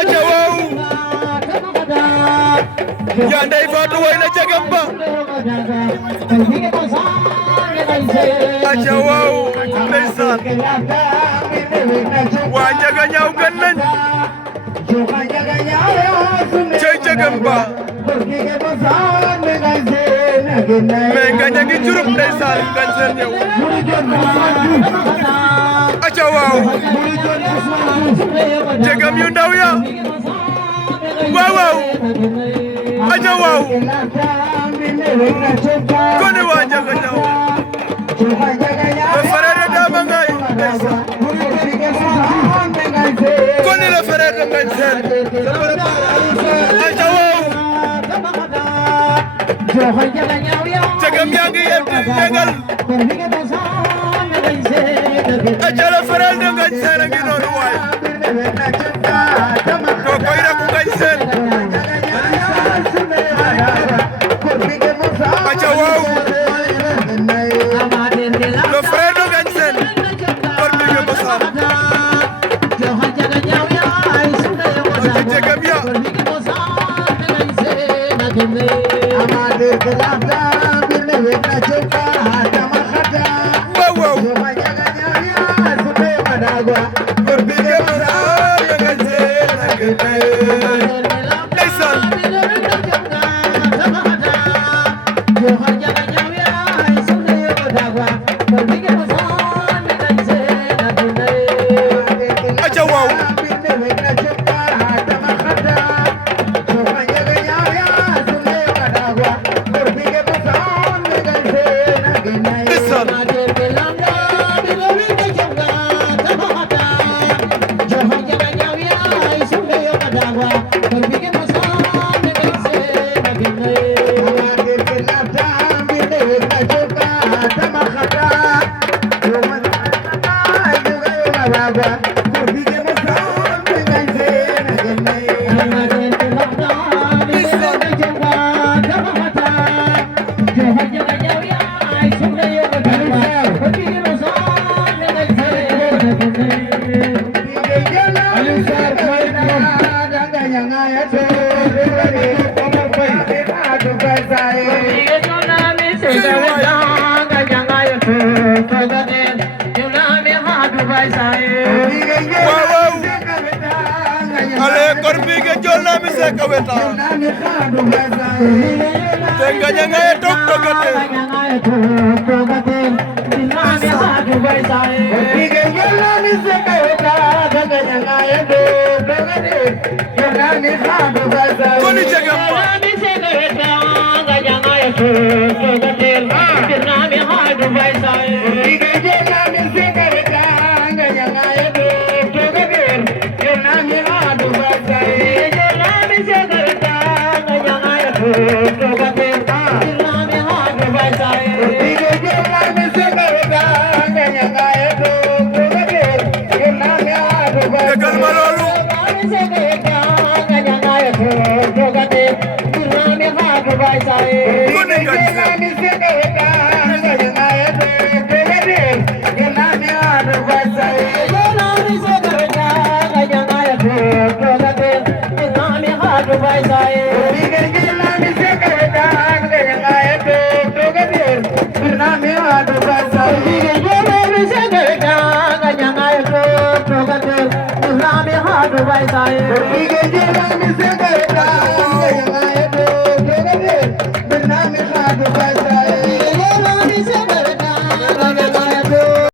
aca waaw yaa ndey Fatou way na jagam ba aca waaw ndeysaan waa njaga ñaaw gën nañ cey jagam ba mais ngañ a ngi jurup ndeysaan ngañ seen ñëw aca waaw jagam yu ndaw ya waaw waaw aca waaw kone waa njaga ñaaw le frère de Dama Ngaye ndeysaan kone le frère de ngañ seen aca waaw jagam yaa ngi yem di jegal aca le frère de ngañ seen a ngi noonu waay to koy raku ngañ seen aca waaw le frère de ngañ seen kor bi ge mosam aca jagam ya waaw waaw kor bi ge mosam ngañ seen ndeysaan aca waaw waaw ale kor bi ge jol na mi se ka weta te ngañ a ngaye tok togate koni jagam ba dëggal ma loolu koni ngañ seen Bye.